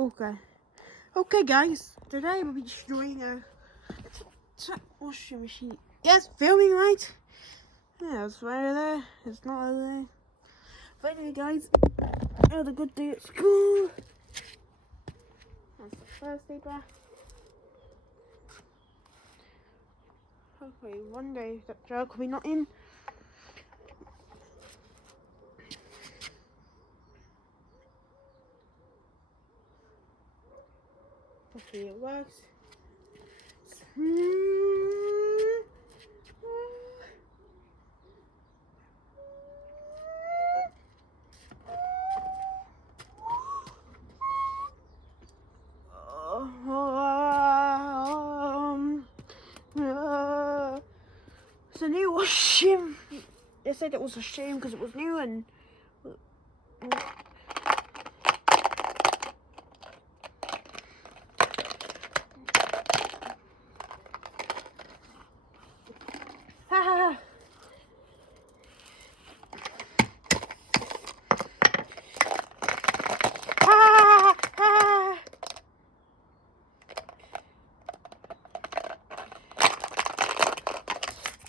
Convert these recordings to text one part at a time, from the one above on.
Okay guys, today we'll be destroying a washing machine. Yes, filming right? Yeah, it's right over there. It's not over there. But anyway guys, I had a good day at school. That's the first day back. Hopefully one day that joke will be not in. Hopefully it works. It's a new washing. They said it was a shame because it was new and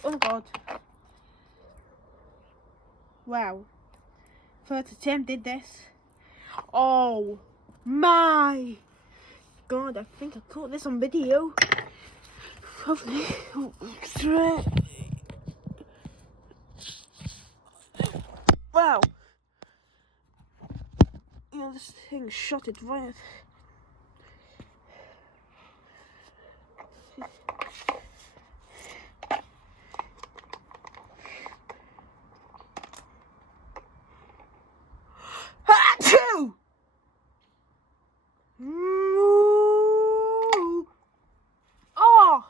oh god. Wow. First attempt did this. Oh my god, I think I caught this on video. Hopefully. Wow. You know, this thing shot it right. Achoo! Oh!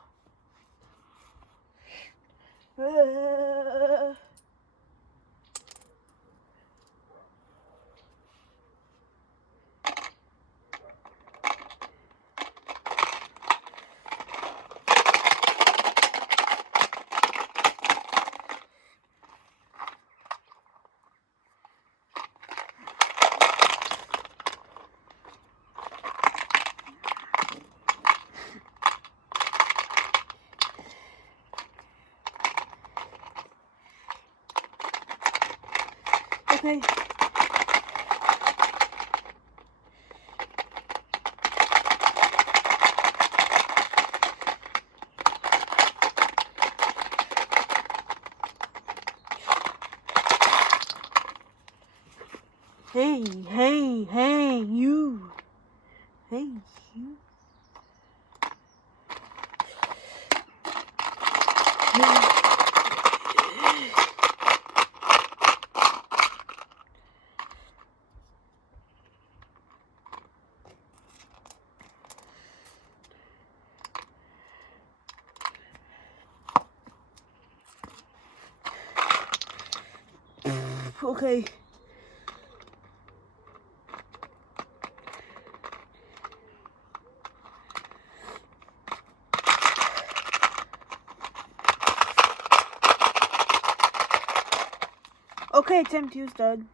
Okay. Hey, you. Hey, you. Okay. Okay, attempt use done.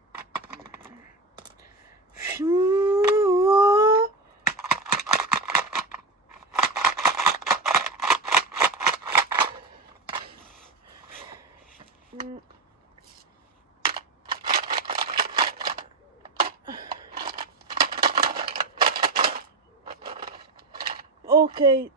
Okay.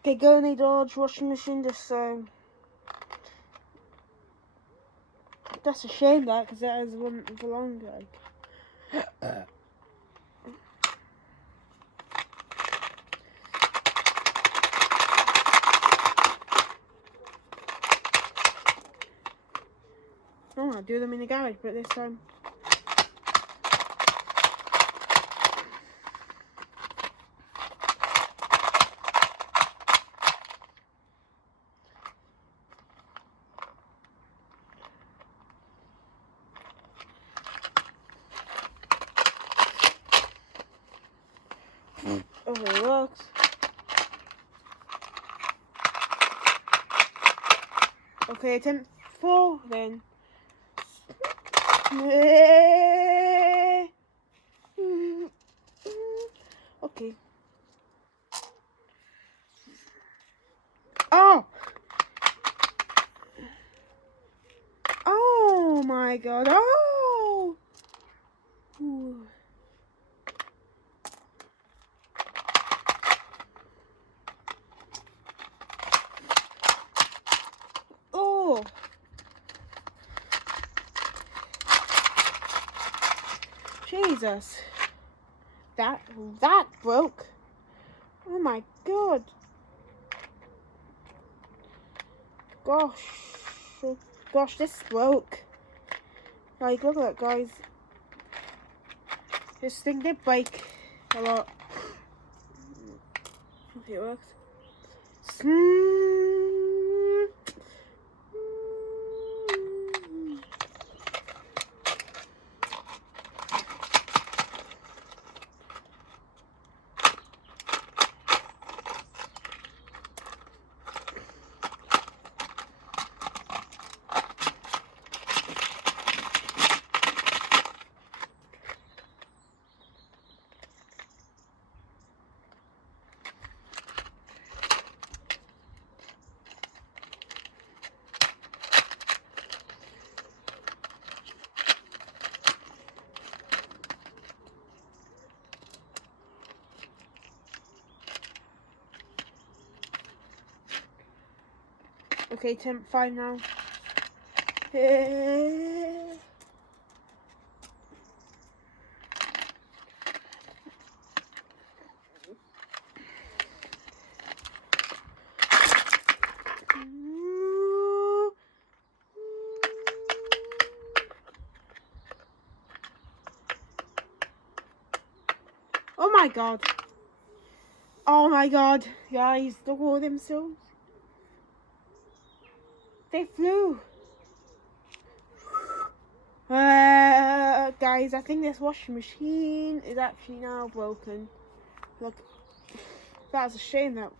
Okay, Gernade large washing machine. This that's a shame that because that is one for longer. Oh, I'll do them in the garage, but this time. works. Okay, attempt 4 then. Okay. Oh! Oh my god. Oh! Ooh. Oh! Jesus. That broke. Oh my god. Gosh. Oh, gosh, this broke. Like, look at that, guys. This thing did break a lot. Okay, it works. Okay, attempt 5 now. Oh my god. Oh my god. Guys, look at all them souls. They flew. Guys, I think this washing machine is actually now broken. Look, that's a shame that.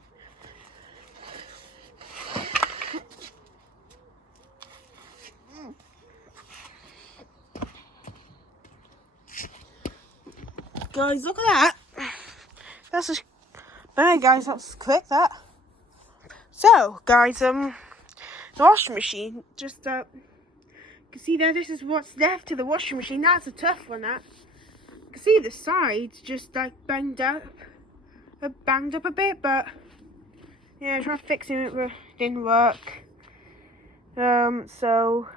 Guys, look at that. That's a. Alright, guys, let's click that. So, guys, the washing machine just you can see there. This is what's left of the washing machine. That's a tough one. That you can see the sides just like banged up a bit, but yeah, trying to fix it, it didn't work. So,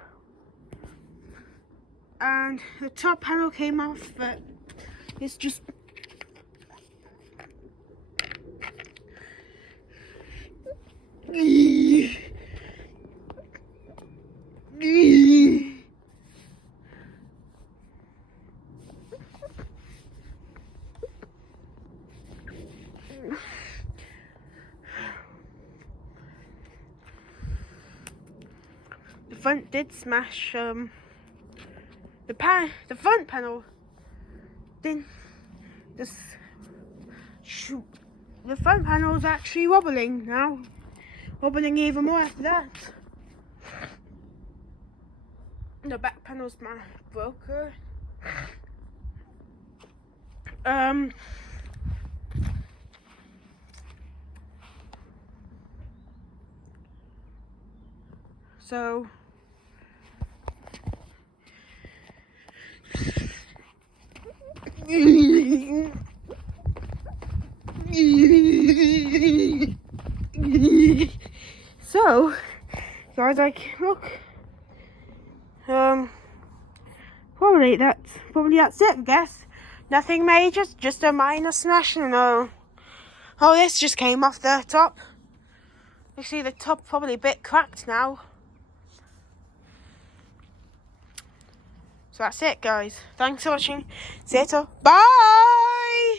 and the top panel came off, but it's just. The front did smash. The front panel didn't. The front panel is actually wobbling now. Wobbling even more after that. The back panel's broken. So so guys, like, look, probably that's it, I guess. Nothing major, just a minor smash. And oh, this just came off the top. You see the top probably a bit cracked now. So that's it, guys. Thanks for watching. See you later. Bye.